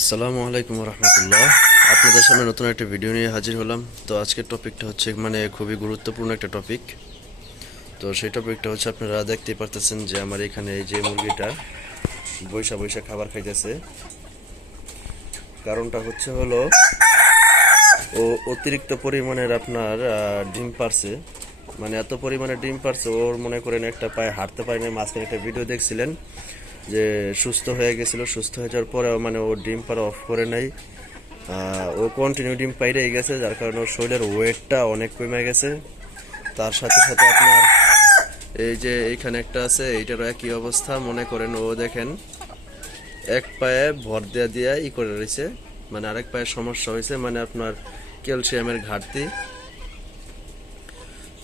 আসসালামু আলাইকুম রহমতুল্লাহ আপনাদের সামনে নতুন একটা ভিডিও নিয়ে হাজির হলাম। তো আজকের টপিকটা হচ্ছে মানে খুবই গুরুত্বপূর্ণ একটা টপিক তো সেই টপিকটা হচ্ছে, আপনারা দেখতেই পারতেছেন যে আমার এখানে এই যে মুরগিটা বৈশা বৈশা খাবার খাইতেছে। কারণটা হচ্ছে হলো, ও অতিরিক্ত পরিমাণের আপনার ডিম পারছে। মানে এত পরিমাণে ডিম পারছে, ওর মনে করেন একটা পায়ে হাঁটতে পারে না মাঝখানে একটা ভিডিও দেখছিলেন। যে সুস্থ হয়ে গেছিল, সুস্থ হয়ে যাওয়ার পরে মানে ও ডিম পারা অফ করে নাই। ও কন্টিনিউ ডিম পাইরেই গেছে, যার কারণে ওর শরীরের ওয়েটটা অনেক কমে গেছে। তার সাথে সাথে আপনার এই যে এইখানে একটা আছে, এইটারও একই অবস্থা, মনে করেন ও দেখেন, এক পায়ে ভর দেয়া দিয়া ই করে রয়েছে। মানে আরেক পায়ে সমস্যা হয়েছে মানে আপনার ক্যালসিয়ামের ঘাটতি।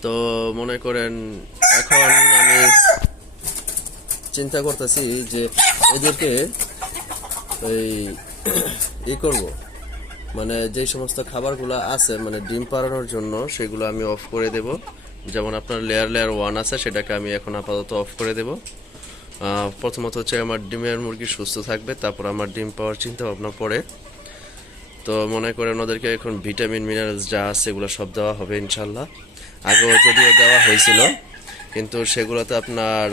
তো মনে করেন, এখন আমি চিন্তা করতেছি যে এদেরকে এই ই করব। মানে যে সমস্ত খাবারগুলো আছে মানে ডিম পাড়ানোর জন্য, সেগুলো আমি অফ করে দেব। যেমন আপনার লেয়ার লেয়ার ওয়ান আছে, সেটাকে আমি এখন আপাতত অফ করে দেব। প্রথমত হচ্ছে আমার ডিমের মুরগি সুস্থ থাকবে, তারপর আমার ডিম পাওয়ার চিন্তা ভাবনা পড়ে। তো মনে করেন ওদেরকে এখন ভিটামিন মিনারেলস যা আছে, এগুলো সব দেওয়া হবে ইনশাল্লাহ। আগেও যদিও দেওয়া হয়েছিল, কিন্তু সেগুলোতে আপনার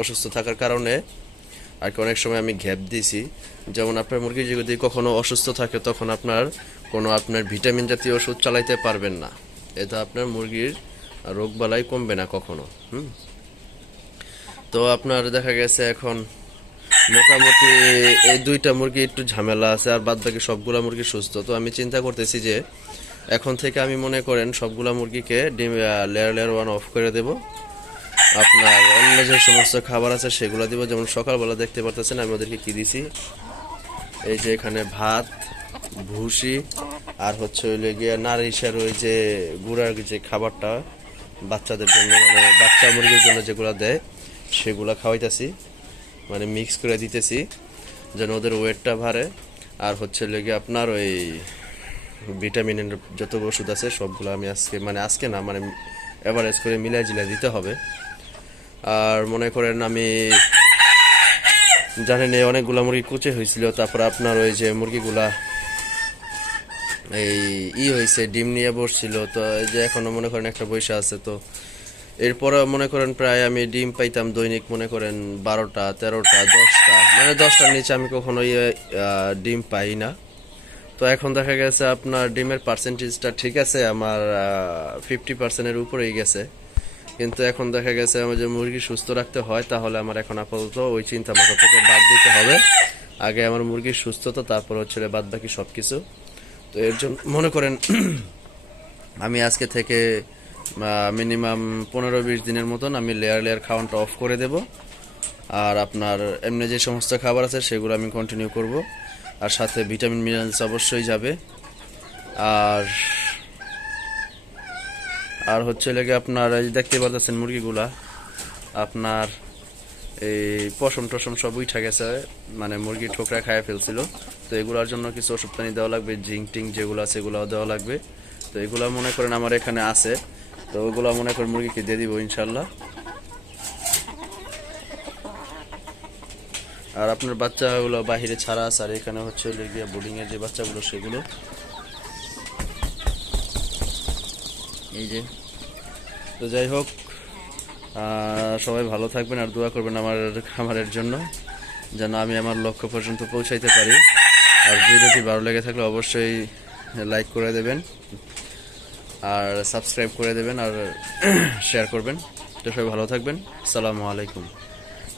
অসুস্থ থাকার কারণে আর কি অনেক সময় আমি গ্যাপ দিয়েছি। যেমন আপনার মুরগি যদি কখনো অসুস্থ থাকে, তখন আপনার কোনো আপনার ভিটামিন জাতীয় ওষুধ চালাইতে পারবেন না। এটা আপনার মুরগির রোগ বালাই কমবে না কখনো, হুম। তো আপনার দেখা গেছে এখন মোটামুটি এই দুইটা মুরগি একটু ঝামেলা আছে, আর বাদ বাকি সবগুলা মুরগি সুস্থ। তো আমি চিন্তা করতেছি যে এখন থেকে আমি মনে করেন সবগুলা মুরগিকে ডিম লেয়ার লেয়ার ওয়ান অফ করে দেব। আপনার অন্য যে সমস্ত খাবার আছে সেগুলো দিব, যেমন সকালবেলা দেখতে পারতেছেন, আমি ওদেরকে কি দিছি? এই যে এখানে ভাত, ভুসি, আর হচ্ছে ওই গিয়ে নারিশের ওই যে গুড়ার যে খাবারটা, বাচ্চাদের জন্য মানে বাচ্চা মুরগির জন্য যেগুলো দেয়, সেগুলো খাওয়াইতেছি মানে মিক্স করে দিতেছি, যেন ওদের ওয়েটটা বাড়ে। আর হচ্ছে লেগে আপনার ওই ভিটামিনের যত ওষুধ আছে, সবগুলো আমি আজকে মানে আজকে না মানে এভারেজ করে মিলাই জিলাই দিতে হবে। আর মনে করেন আমি জানেন এই অনেকগুলা মুরগি কুচে হয়েছিল তারপর আপনার ওই যে মুরগিগুলা এই ই হয়েছে ডিম নিয়ে বসছিল তো এই যে এখনও মনে করেন একটা পয়সা আছে তো এরপরে মনে করেন প্রায় আমি ডিম পাইতাম দৈনিক মনে করেন বারোটা তেরোটা দশটা মানে দশটার নিচে আমি কখনো ইয়ে, ডিম পাই না। তো এখন দেখা গেছে আপনার ডিমের পার্সেন্টেজটা ঠিক আছে আমার ফিফটি পার্সেন্টের উপরেই গেছে। কিন্তু এখন দেখা গেছে আমার যে মুরগি সুস্থ রাখতে হয়, তাহলে আমার এখন আপাতত ওই চিন্তা মাথা থেকে বাদ দিতে হবে। আগে আমার মুরগির সুস্থতা তারপর হচ্ছে বাদ বাকি সব কিছু তো এর জন্য মনে করেন, আমি আজকে থেকে মিনিমাম পনেরো বিশ দিনের মতন আমি লেয়ার লেয়ার খাওয়ানটা অফ করে দেব। আর আপনার এমনি যে সমস্ত খাবার আছে, সেগুলো আমি কন্টিনিউ করব। আর সাথে ভিটামিন মিনারেলস অবশ্যই যাবে। আর আর হচ্ছে লেগে আপনার এই দেখতে পারতেছেন মুরগিগুলা, আপনার এই পশম টসম সব উঠা গেছে মানে মুরগি ঠোকরা খায় ফেলছিল। তো এগুলোর জন্য কিছু ওষুধ পানি দেওয়া লাগবে, জিঙ্ক টিং যেগুলো আছে এগুলোও দেওয়া লাগবে। তো এগুলো মনে করেন আমার এখানে আছে, তো ওগুলো মনে করেন মুরগিকে দিয়ে দিব ইনশাল্লাহ আর আপনার বাচ্চাগুলো বাহিরে ছাড়া আছে, আর এখানে হচ্ছে গিয়ে বোর্ডিং এর যে বাচ্চাগুলো, সেগুলো এই যে। তো যাই হোক সবাই ভালো থাকবেন আর দোয়া করবেন আমার খামারের জন্য, যেন আমি আমার লক্ষ্য পর্যন্ত পৌঁছাইতে পারি। আর ভিডিওটি ভালো লেগে থাকলে অবশ্যই লাইক করে দেবেন, আর সাবস্ক্রাইব করে দেবেন, আর শেয়ার করবেন। তো সবাই ভালো থাকবেন। আসসালামু আলাইকুম।